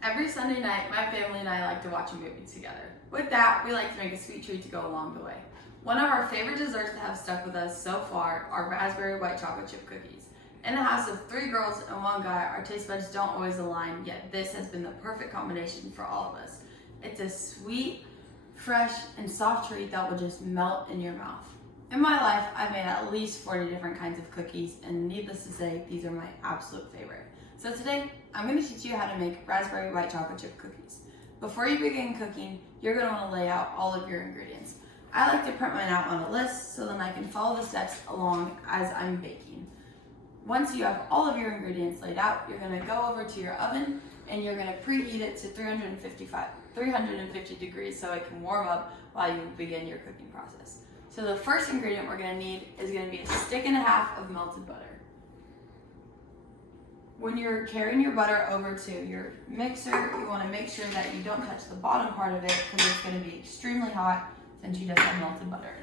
Every Sunday night, my family and I like to watch a movie together. With that, we like to make a sweet treat to go along the way. One of our favorite desserts that have stuck with us so far are raspberry white chocolate chip cookies. In a house of 3 girls and 1 guy, our taste buds don't always align, yet this has been the perfect combination for all of us. It's a sweet, fresh, and soft treat that will just melt in your mouth. In my life, I've made at least 40 different kinds of cookies, and needless to say, these are my absolute favorite. So today, I'm going to teach you how to make raspberry white chocolate chip cookies. Before you begin cooking, you're going to want to lay out all of your ingredients. I like to print mine out on a list so then I can follow the steps along as I'm baking. Once you have all of your ingredients laid out, you're going to go over to your oven and you're going to preheat it to 350 degrees so it can warm up while you begin your cooking process. So the first ingredient we're going to need is going to be 1.5 stick of melted butter. When you're carrying your butter over to your mixer, you want to make sure that you don't touch the bottom part of it because it's going to be extremely hot since you just have melted butter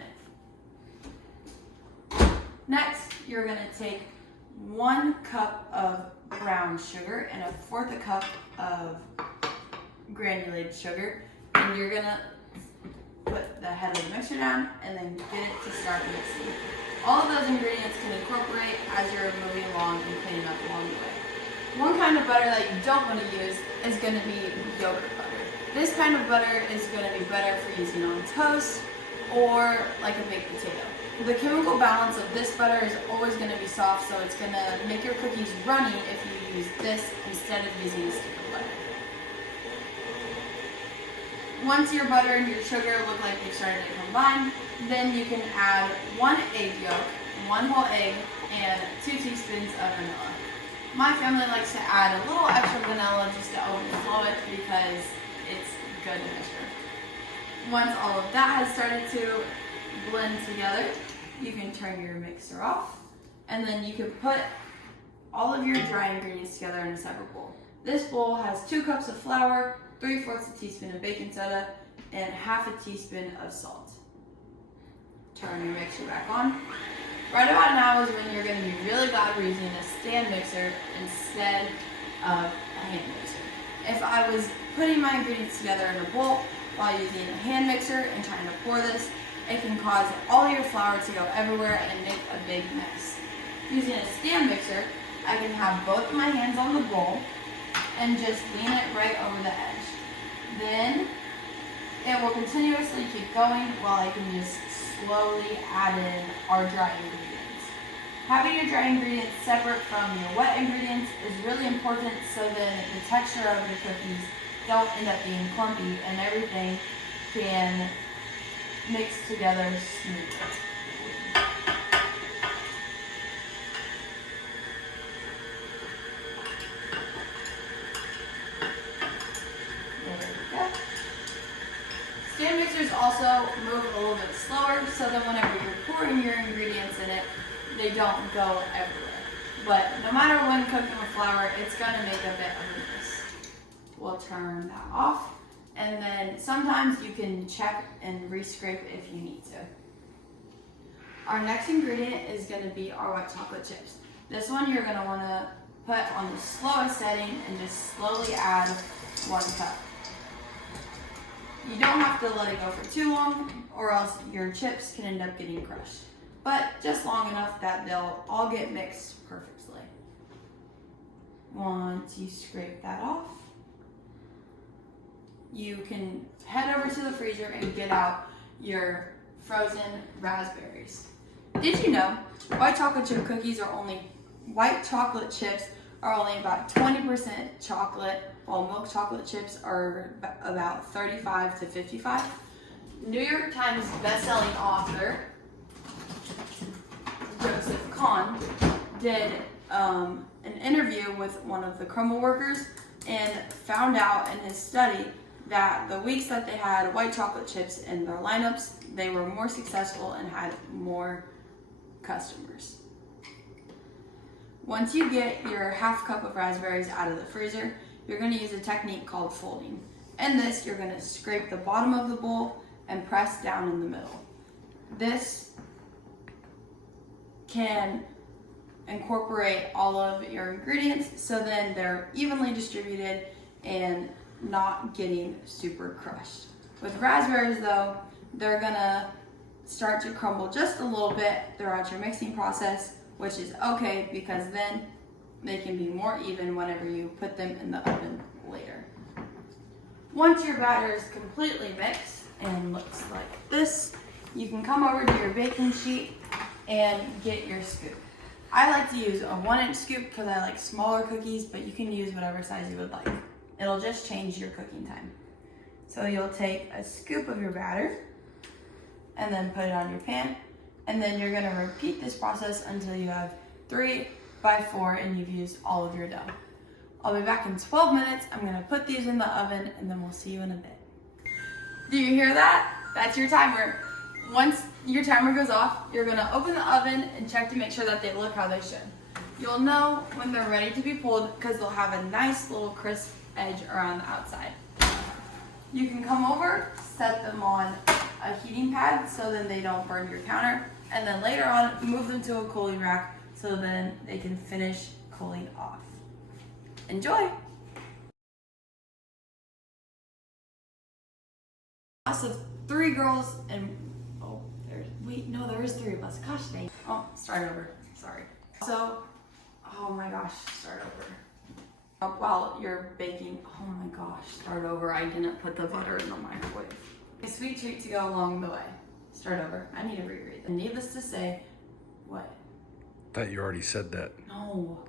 in it. Next, you're going to take 1 cup of brown sugar and 1/4 cup of granulated sugar, and you're going to put the head of the mixer down and then get it to start mixing. All of those ingredients can incorporate as you're moving along and cleaning up along the way. One kind of butter that you don't want to use is going to be yogurt butter. This kind of butter is going to be better for using on toast or like a baked potato. The chemical balance of this butter is always going to be soft, so it's going to make your cookies runny if you use this instead of using a stick of butter. Once your butter and your sugar look like they've started to combine, then you can add 1 egg yolk, 1 whole egg, and 2 teaspoons of vanilla. My family likes to add a little extra vanilla just to overflow it because it's good measure. Once all of that has started to blend together, you can turn your mixer off, and then you can put all of your dry ingredients together in a separate bowl. This bowl has 2 cups of flour, 3/4 teaspoon of baking soda, and 1/2 teaspoon of salt. Turn your mixer back on. Right about now is when you're going to be really glad we're using a stand mixer instead of a hand mixer. If I was putting my ingredients together in a bowl while using a hand mixer and trying to pour this, it can cause all your flour to go everywhere and make a big mess. Using a stand mixer, I can have both of my hands on the bowl and just lean it right over the edge. Then it will continuously keep going while I can just slowly add in our dry ingredients. Having your dry ingredients separate from your wet ingredients is really important so then the texture of your cookies don't end up being clumpy and everything can mix together smoothly. Stand mixers also move a little bit slower, so that whenever you're pouring your ingredients in it, they don't go everywhere. But no matter when cooking with flour, it's going to make a bit of a mess. We'll turn that off, and then sometimes you can check and re-scrape if you need to. Our next ingredient is going to be our white chocolate chips. This one you're going to want to put on the slowest setting and just slowly add 1 cup. You don't have to let it go for too long or else your chips can end up getting crushed, but just long enough that they'll all get mixed perfectly. Once you scrape that off, you can head over to the freezer and get out your frozen raspberries. Did you know white chocolate chips are only about 20% chocolate, while milk chocolate chips are about 35 to 55. New York Times bestselling author Joseph Kahn did an interview with one of the Crumbl workers and found out in his study that the weeks that they had white chocolate chips in their lineups, they were more successful and had more customers. Once you get your 1/2 cup of raspberries out of the freezer, you're going to use a technique called folding. In this, you're going to scrape the bottom of the bowl and press down in the middle. This can incorporate all of your ingredients so then they're evenly distributed and not getting super crushed. With raspberries though, they're gonna start to crumble just a little bit throughout your mixing process, which is okay because then they can be more even whenever you put them in the oven later. Once your batter is completely mixed and looks like this, you can come over to your baking sheet and get your scoop. I like to use a 1-inch scoop because I like smaller cookies, but you can use whatever size you would like. It'll just change your cooking time. So you'll take a scoop of your batter and then put it on your pan, and then you're gonna repeat this process until you have 3 by 4 and you've used all of your dough. I'll be back in 12 minutes. I'm gonna put these in the oven and then we'll see you in a bit. Do you hear that? That's your timer. Once your timer goes off, you're gonna open the oven and check to make sure that they look how they should. You'll know when they're ready to be pulled because they'll have a nice little crisp edge around the outside. You can come over, set them on a heating pad so then they don't burn your counter, and then later on move them to a cooling rack so then they can finish cooling off. Enjoy! Us of 3 girls and there is 3 of us. Gosh dang. Oh, start over. Sorry. So, oh my gosh, start over. While you're baking, oh my gosh, start over. I didn't put the butter in the microwave. A sweet treat to go along the way. Start over. I need to reread that. Needless to say, what? Thought you already said that. No.